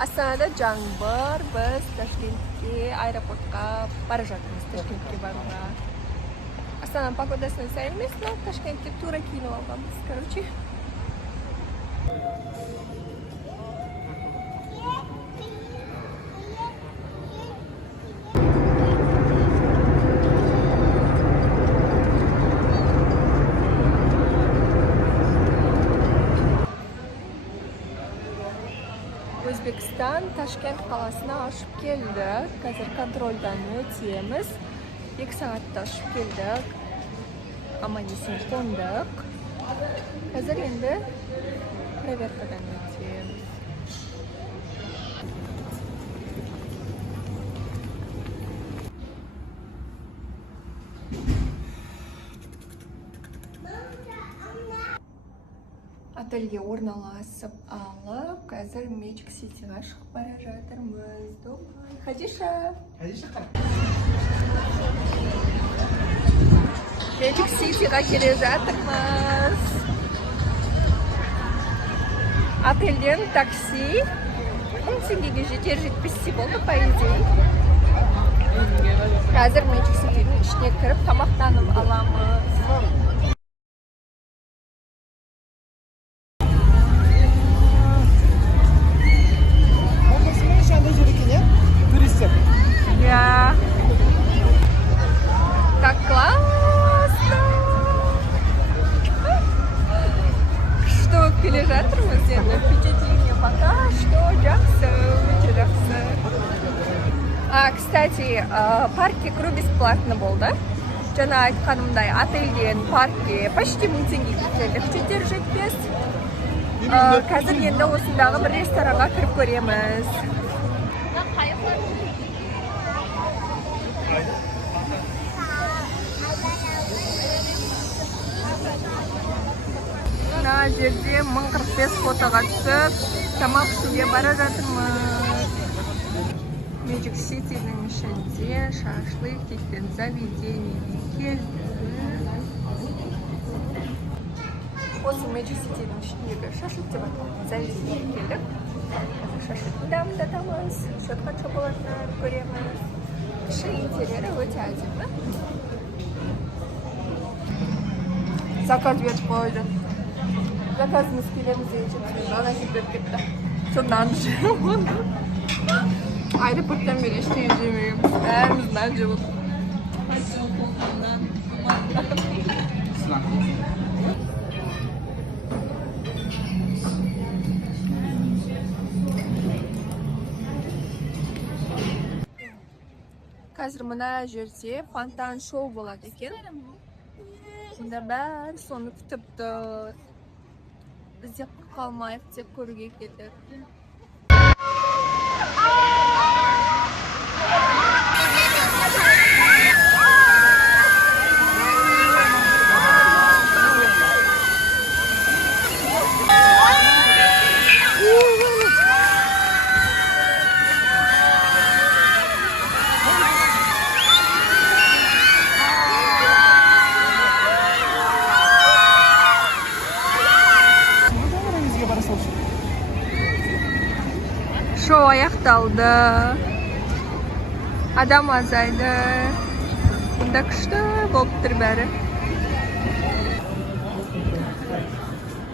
Aslında жаңбыр, biz Toshkentga aeroportga bora жатырмыз, Toshkentga boruga. Aslında погодасini sayamiz, но Toshkentga тура kiyinib olganmiz, короче. O'zbekiston Toshkent qalasini oshib keldik. Hozir kontroldan o'tamiz. 2 soatda oshib keldik. Amaniyasini qo'ndik. Hozir endi proverkadan o'tamiz. Ателье o'rnalashib olib, hozir Magic City'ga chiqib bora жатырмыз. Хадиша. Magic City'ga kela жатырмыз. Ательден такси 1000 теңгеге жетер-жетпес болды, по идее. Hozir Magic City'ning ishine kirib тамақтанып alamız. Я. Так классно! Что, келе жатырмыз енді? Впечатление пока что жақсы, өте жақсы. Кстати, паркке кіру бесплатно болды. Жаңа айтқанымдай, ательден паркке почти 1000 теңгеге келдік, жетер-жетпес. Қазір енді осындағы бір ресторанға кіріп көреміз. Мына жерде 1045 фотоға түсіп, тамақ ішуге бара жатырмыз. Magic City'ның ішінде шашлык дейтін заведениеге келді. Осы Magic City'ның ішіндегі шашлык деп аталатын заведениеге келдік. Шашлыкты дамытамыз, шотқа шоколадны көреміз. Кіші интерьері өте әдемі. Заказ беріп қойды. Заказымыз келеміз дейінше жаңа келіп кетті. Сол нан жеп. Аэропорттан бері ештеңе жемейміз. Бәріміз нан жеп отыр. Қазір мына жерде фонтан шоу болады екен. Сонда бәрі соны күтіп тұр. Біз де қалмайық деп көруге келдік. Шоу аяқталды. Адам азайды. Бұнда күшті болып тұр бәрі.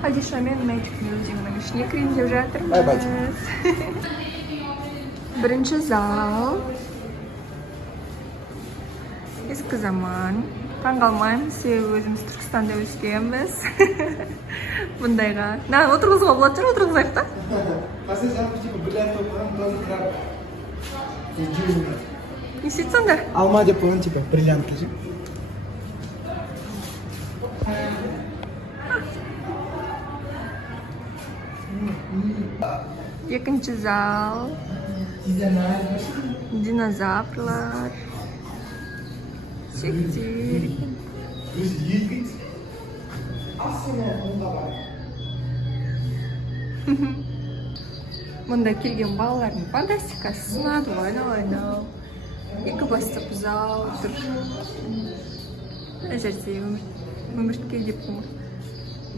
Хадиша мен Magic Music'ның ішіне кірейін деп жатырмыз. Бірінші зал. Ескі заман. Таңғалмаймыз, себебі өзіміз Түркістанда өскенбіз. Бұндайға. Отырғызуға болады жүр, отырғызайық та? Не сөйтсің сонда? Алма деп қойған, типа, бриллиантты же. Екінші зал. Динозаврлар. Сектер. Мұнда келген балалардың фантастикасы сынады ойнау. Екі бастық зал тұр. Әжерде өміртке деп қоңыр.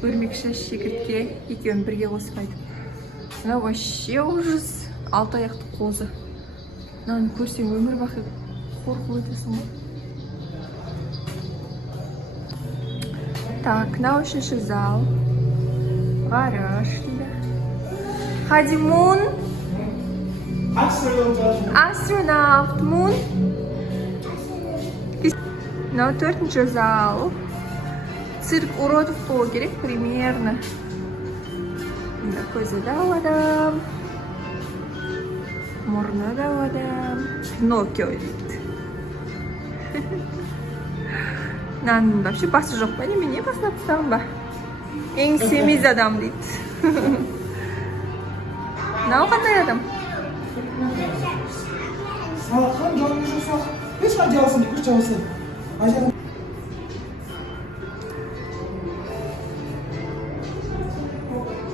Өрмекші шекіртке екеуін бірге қосып айтып. Вообще ужас. алты аяқты қозы. Мынаны көрсең өмір бақи қорқып өтесің ғой. Так, мынау үшінші зал. Гараж дейді. Хадимун. Астронавт Мун. Мынау төртінші зал. Цирк уродов болу керек примерно. Мында көзі да адам. Мұрны да адам. Пиноккио дейді. Мынаның вообще басы жоқ па? Немене басына тастаған ба? Ең семиз адам дейді. Мынау қандай адам? Салахан жолыңызды сақ. Еш ажалсын, күш жаусын. Ажалын.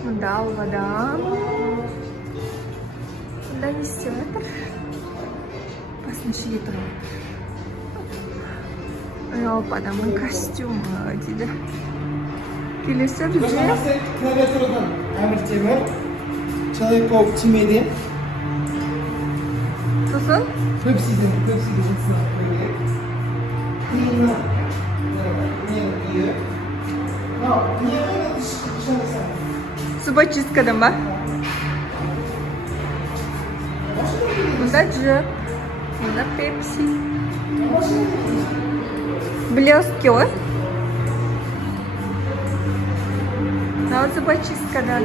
Мында алып адам. Мында не істеп жатыр? Басын шеге тұрып. Алып адамның костюмы дейді. Келесі бізде. Клавиатурадан әмір темір. Человек-паук тимейден. Сосын? Көпсиден жасына қойып. Қиынна. Не үйі. Не қойып шағыса? Зубочисткадан ба? Мында джек. Мында пепси. Блестки ғой. Мынау зубочисткадан.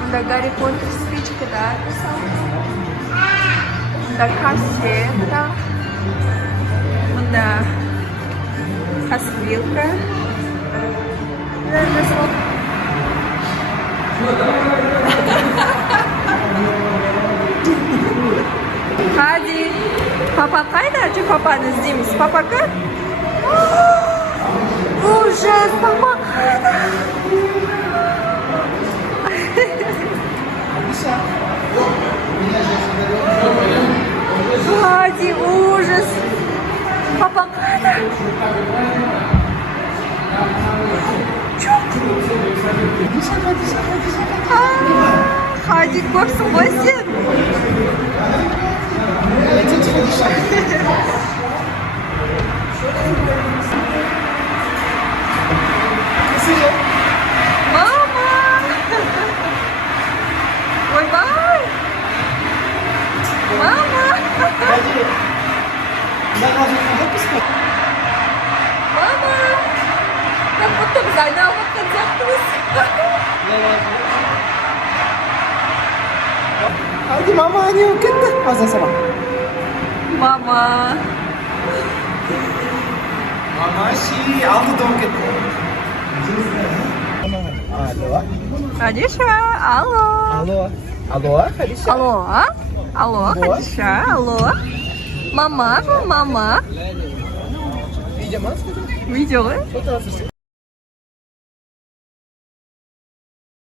Мында Гарри Поттер спичкада. Мында кассета. Мында косвилка. Hadi. Papa қайда? Жүр папаны іздейміз. Папаға? Ужас, папа қайда? Hadi, ужас. Папа қайда? Hadi көпсің ғой сен. Мама! Ойбай! Мама! Мама! Как будто біз айналып жатқан сияқтымыз. Hadi mama ne yok etti? Azdan sabah. Мама! Mama şey aldı donk etti. Alo. Хадиша, алло. Alo. Alo. Hadi Алло. Алло, Хадиша, алло. Мама, мама. Видимо. Видео ғой? Fotoğrafı.